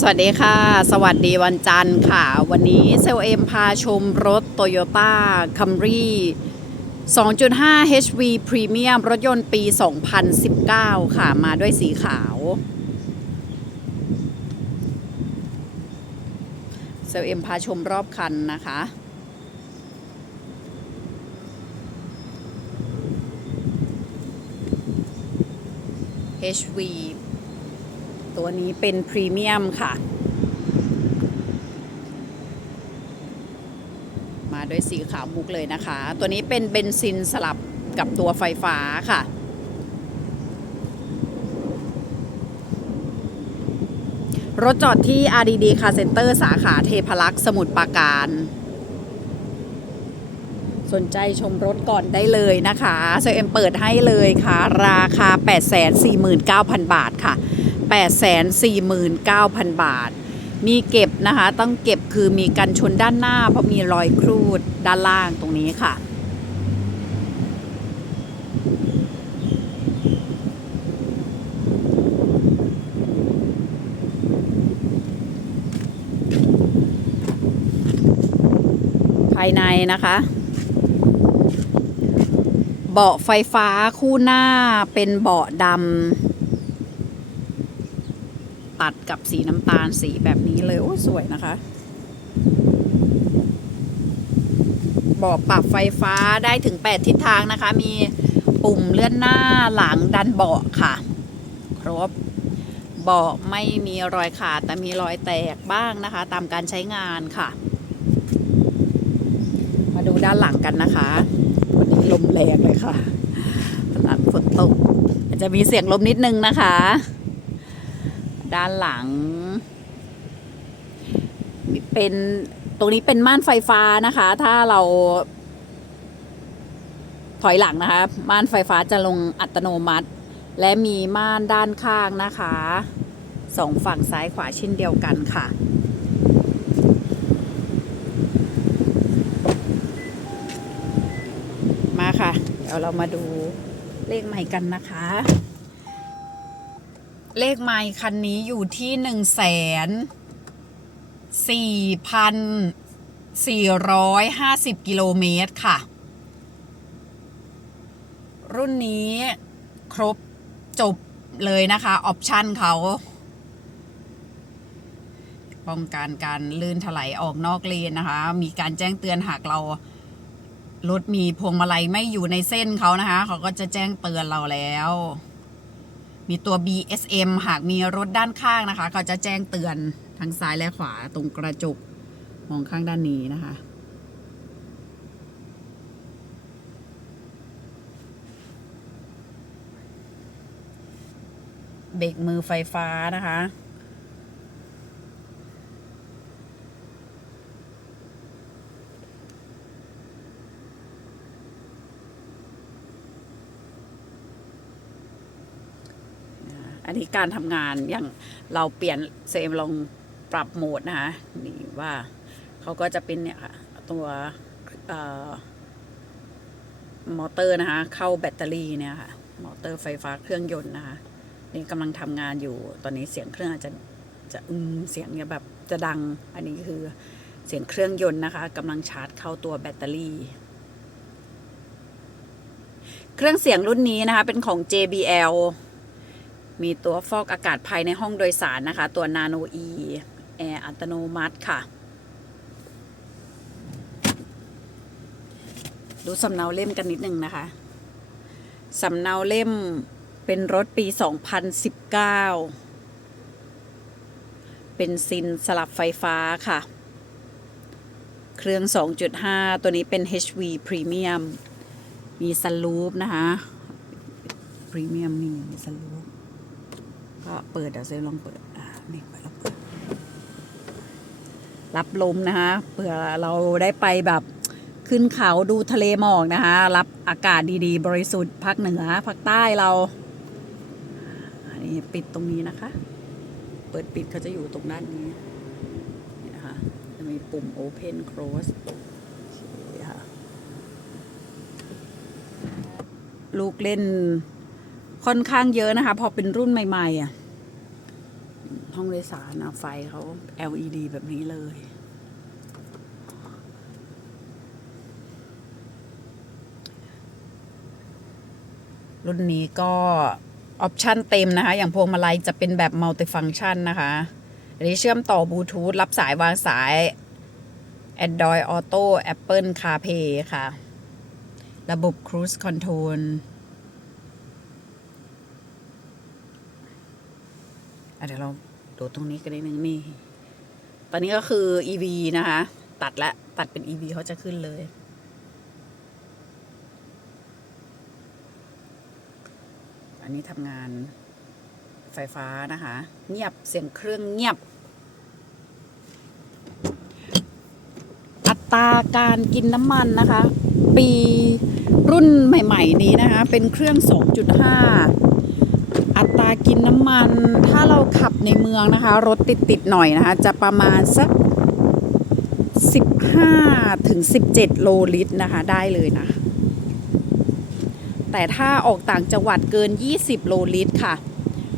สวัสดีค่ะ สวัสดีวันจันทร์ค่ะ วันนี้เซลเอ็มพาชมรถ Toyota Camry 2.5 HV Premium รถยนต์ปี 2019 ค่ะ มาด้วยสีขาว เซลเอ็มพาชมรอบคันนะคะ HV ตัวนี้เป็นพรีเมียมค่ะ มาด้วยสีขาวมุกเลยนะคะ ตัวนี้เป็นเบนซินสลับกับตัวไฟฟ้าค่ะรถจอดที่ RDD Car Center สาขาเทพลักษ์สมุทรปราการ สนใจชมรถก่อนได้เลยนะคะเซเอ็มเปิดให้เลยค่ะ ราคา 849,000 บาทค่ะ 849,000 บาท มีเก็บนะคะ ต้องเก็บคือมีกันชนด้านหน้า เพราะมีรอยครูดด้านล่างตรงนี้ค่ะ ภายในนะคะเบาะไฟฟ้าคู่หน้าเป็นเบาะดำ ตัดกับสีน้ำตาลสีแบบนี้เลย โอ้สวยนะคะเบาะปรับไฟฟ้าได้ถึง 8 ทิศทางนะคะ มีปุ่มเลื่อนหน้าหลังดันเบาะค่ะ ครบเบาะไม่มีรอยขาดแต่มีรอยแตกบ้างนะคะ ตามการใช้งานค่ะ มาดูด้านหลังกันนะคะวันนี้ลมแรงเลยค่ะขนาดฝนตกอาจจะมีเสียงลมนิดนึงนะคะ ด้านหลัง เป็นตรงนี้เป็นม่านไฟฟ้านะคะ ถ้าเรา ถอยหลังนะคะ ม่านไฟฟ้าจะลงอัตโนมัติ และมีม่านด้านข้างนะคะสองฝั่งซ้ายขวาเช่นเดียวกันค่ะมาค่ะ เดี๋ยวเรามาดูเลขใหม่กันนะคะ เลขใหม่คันนี้อยู่ที่หนึ่งแสนสี่พันสี่ร้อยห้าสิบกิโลเมตรค่ะ รุ่นนี้ครบจบเลยนะคะ ออปชันเขาป้องกันการลื่นถลายออกนอกเลนนะคะ มีการแจ้งเตือนหากเรารถมีพวงมาลัยไม่อยู่ในเส้นเขานะคะ เขาก็จะแจ้งเตือนเราแล้ว มีตัว BSM หากมีรถด้านข้างนะคะ ก็จะแจ้งเตือนทั้งซ้ายและขวาตรงกระจกมองข้างด้านนี้นะคะ เบรกมือไฟฟ้านะคะ นนี้การทำงานอย่างเราเปลี่ยนเซมลองปรับโหมดนะคะนี่ว่าเขาก็จะเป็นเนี่ยค่ะตัวมอเตอร์นะคะ เข้าแบตเตอรี่เนี่ยค่ะ มอเตอร์ไฟฟ้าเครื่องยนต์นะคะนี่กำลังทำงานอยู่ตอนนี้เสียงเครื่องอาจจะจะอืมเสียงเนี่ยแบบจะดังอันนี้คือเสียงเครื่องยนต์นะคะกำลังชาร์จเข้าตัวแบตเตอรี่ เครื่องเสียงรุ่นนี้นะคะ เป็นของ JBL มีตัวฟอกอากาศภายในห้องโดยสารนะคะ ตัว Nano E แอร์อัตโนมัติค่ะ ดูสำเนาเล่มกันนิดนึงนะคะสำเนาเล่มเป็นรถปี 2019 เป็นซินสลับไฟฟ้าค่ะ เครื่อง 2.5 ตัวนี้เป็น HV Premium มีสลูปนะคะ Premium นี่มีสลูป ก็เปิดเดี๋ยวเซลลองเปิด อ่า นี่เปิดแล้วเปิด รับลมนะคะ เผื่อเราได้ไปแบบขึ้นเขาดูทะเลหมอกนะคะ รับอากาศดีๆ บริสุทธิ์ภาคเหนือภาคใต้เรา อันนี้ปิดตรงนี้นะคะ เปิดปิดเขาจะอยู่ตรงด้านนี้นะคะ จะมีปุ่ม Open Close ลูกเล่น ค่อนข้างเยอะนะคะ พอเป็นรุ่นใหม่ ๆ อะ ห้องโดยสารนะไฟเขา LED แบบนี้เลยรุ่นนี้ก็ออปชันเต็มนะคะ อย่างพวงมาลัยจะเป็นแบบมัลติฟัง c t ชันนะคะอันนี้เชื่อมต่อบลูทูธรับสายวางสาย Android Auto Apple CarPlay ค่ะ ระบบ Cruise Control อะ เดี๋ยวเราดูตรงนี้กันนิดนึงนี่ ตอนนี้ก็คือ EV นะคะ ตัดละ ตัดเป็น EV เขาจะขึ้นเลย อันนี้ทำงานไฟฟ้านะคะ เงียบเสียงเครื่องเงียบ อัตราการกินน้ำมันนะคะ ปีรุ่นใหม่ ๆ นี้นะคะ เป็นเครื่อง 2.5 อัตรากินน้ำมัน ถ้าเราขับในเมืองนะคะ รถติดๆหน่อยนะคะ จะประมาณสัก 15ถึง17 โลลิตรนะคะ ได้เลยนะ แต่ถ้าออกต่างจังหวัดเกิน 20 โลลิตรค่ะ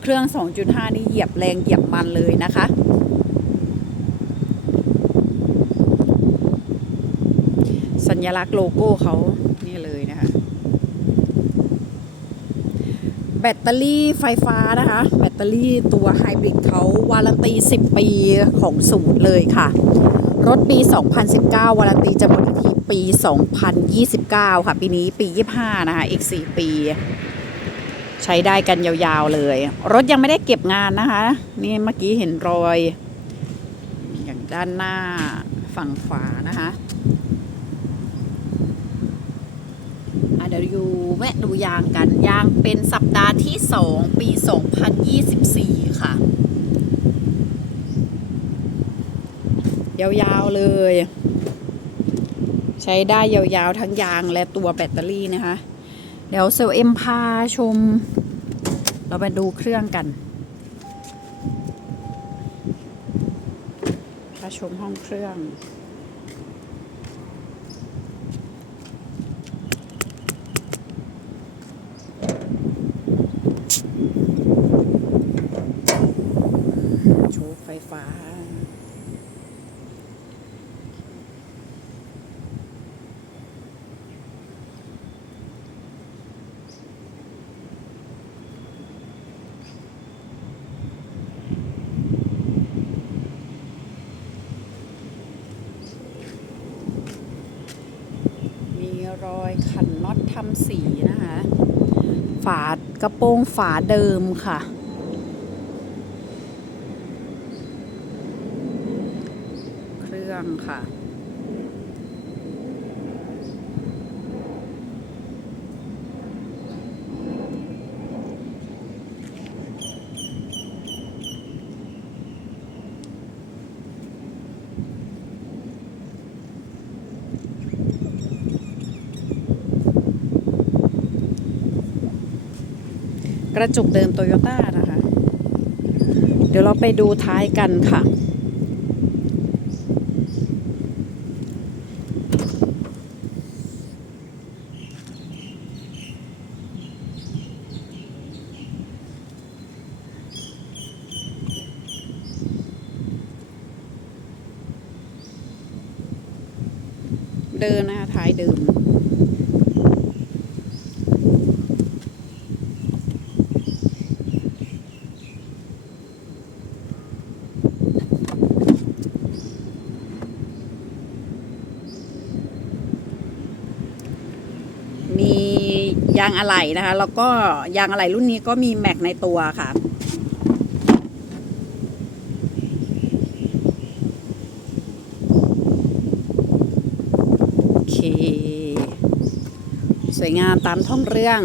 เครื่อง 2.5 นี่เหยียบแรงเหยียบมันเลยนะคะสัญลักษณ์โลโก้เขานี่เลยนะคะ แบตเตอรี่ไฟฟ้านะคะ แบตเตอรี่ตัวไฮบริดเขาวารันตี 10 ปีของศูนย์เลยค่ะ รถปี 2019 วารันตีจะหมดอีกทีปี 2029 ค่ะ ปีนี้ปี 25 นะคะ อีก 4 ปี ใช้ได้กันยาวๆเลย รถยังไม่ได้เก็บงานนะคะ นี่เมื่อกี้เห็นรอย อย่างด้านหน้าฝั่งขวานะคะอะ เดี๋ยวดูแวะดูยางกัน ยางเป็นสัปดาห์ที่ 2 ปี 2024 ค่ะ ยาวๆเลย ใช้ได้ยาวๆทั้งยางและตัวแบตเตอรี่นะคะ เดี๋ยวเซลลเอ็มพาชม เราไปดูเครื่องกันพาชมห้องเครื่อง โชว์ไฟ้า มีรอยขันน็อตทำสีนะคะ ฝากระโปรงฝาเดิมค่ะ เครื่องค่ะ กระจกเดิมโตโยต้านะคะ เดี๋ยวเราไปดูท้ายกันค่ะ เดินนะคะท้ายเดิม มียางอะไหล่นะคะ แล้วก็ยางอะไหล่รุ่นนี้ก็มีแม็กในตัวค่ะ โอเค สวยงามตามท้องเรื่อง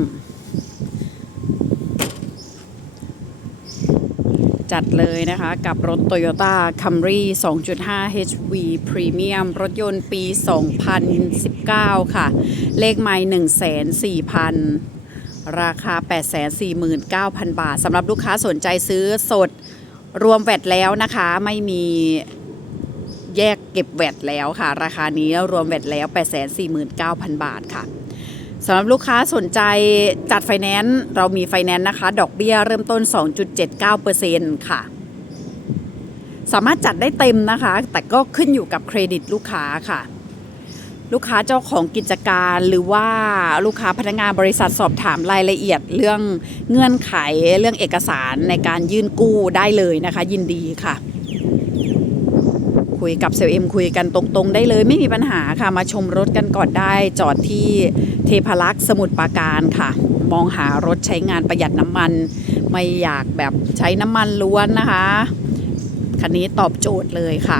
จัดเลยนะคะกับรถ Toyota Camry 2.5 HV Premium รถยนต์ปี 2019 ค่ะ เลขไม่104,000 ราคา 849,000 บาทสำหรับลูกค้าสนใจซื้อสดรวมแวดแล้วนะคะ ไม่มีแยกเก็บแวดแล้วค่ะ ราคานี้รวมแวดแล้ว 849,000 บาทค่ะ สำหรับลูกค้าสนใจจัดไฟแนนซ์เรามีไฟแนนซ์นะคะ ดอกเบี้ยเริ่มต้น 2.79%ค่ะ สามารถจัดได้เต็มนะคะ แต่ก็ขึ้นอยู่กับเครดิตลูกค้าค่ะ ลูกค้าเจ้าของกิจการหรือว่าลูกค้าพนักงานบริษัทสอบถามรายละเอียดเรื่องเงื่อนไขเรื่องเอกสารในการยื่นกู้ได้เลยนะคะ ยินดีค่ะ คุยกับเซลเอ็มคุยกันตรงๆ ได้เลยไม่มีปัญหาค่ะมาชมรถกันก่อนได้ จอดที่เทพารักษ์สมุทรปราการค่ะ มองหารถใช้งานประหยัดน้ำมัน ไม่อยากแบบใช้น้ำมันล้วนนะคะคันนี้ตอบโจทย์เลยค่ะ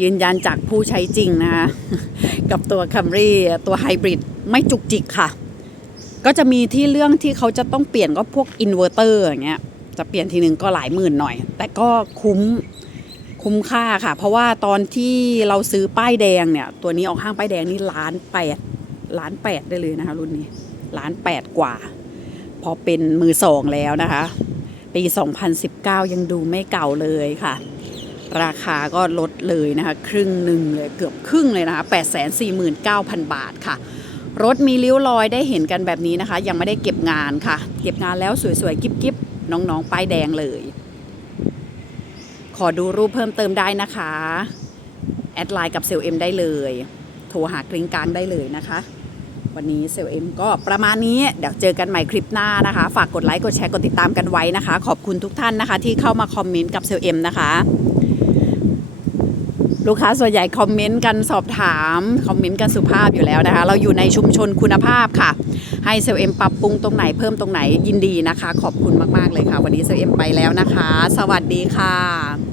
ยืนยันจากผู้ใช้จริงนะคะกับตัว Camry ตัวไฮบริดไม่จุกจิกค่ะ ก็จะมีที่เรื่องที่เขาจะต้องเปลี่ยนก็พวกอินเวอร์เตอร์อย่างเงี้ย จะเปลี่ยนทีนึงก็หลายหมื่นหน่อย แต่ก็คุ้มคุ้มค่าค่ะ เพราะว่าตอนที่เราซื้อป้ายแดงเนี่ย ตัวนี้ออกห้างป้ายแดงนี่ล้านแปดล้านแปดได้เลยนะคะ รุ่นนี้ล้านแปดกว่า พอเป็นมือสองแล้วนะคะ ปี 2019 ยังดูไม่เก่าเลยค่ะ ราคาก็ลดเลยนะคะ ครึ่งหนึ่งเลยเกือบครึ่งเลยนะคะ 849,000 บาทค่ะ รถมีริ้วรอยได้เห็นกันแบบนี้นะคะ ยังไม่ได้เก็บงานค่ะ เก็บงานแล้วสวยๆ กิ๊บๆ น้องๆ ป้ายแดงเลย ขอดูรูปเพิ่มเติมได้นะคะ แอดไลน์กับเซลเอ็มได้เลย โทรหากริงกลางได้เลยนะคะ วันนี้เซลเอ็มก็ประมาณนี้ เดี๋ยวเจอกันใหม่คลิปหน้านะคะ ฝากกดไลค์ กดแชร์ กดติดตามกันไว้นะคะ ขอบคุณทุกท่านนะคะ ที่เข้ามาคอมเมนต์กับเซลเอ็มนะคะ ลูกค้าส่วนใหญ่คอมเมนต์กันสอบถามคอมเมนต์กันสุภาพอยู่แล้วนะคะ เราอยู่ในชุมชนคุณภาพค่ะ ให้เซลเอ็มปรับปรุงตรงไหนเพิ่มตรงไหนยินดีนะคะ ขอบคุณมาก ๆ เลยค่ะ วันนี้เซลเอ็มไปแล้วนะคะ สวัสดีค่ะ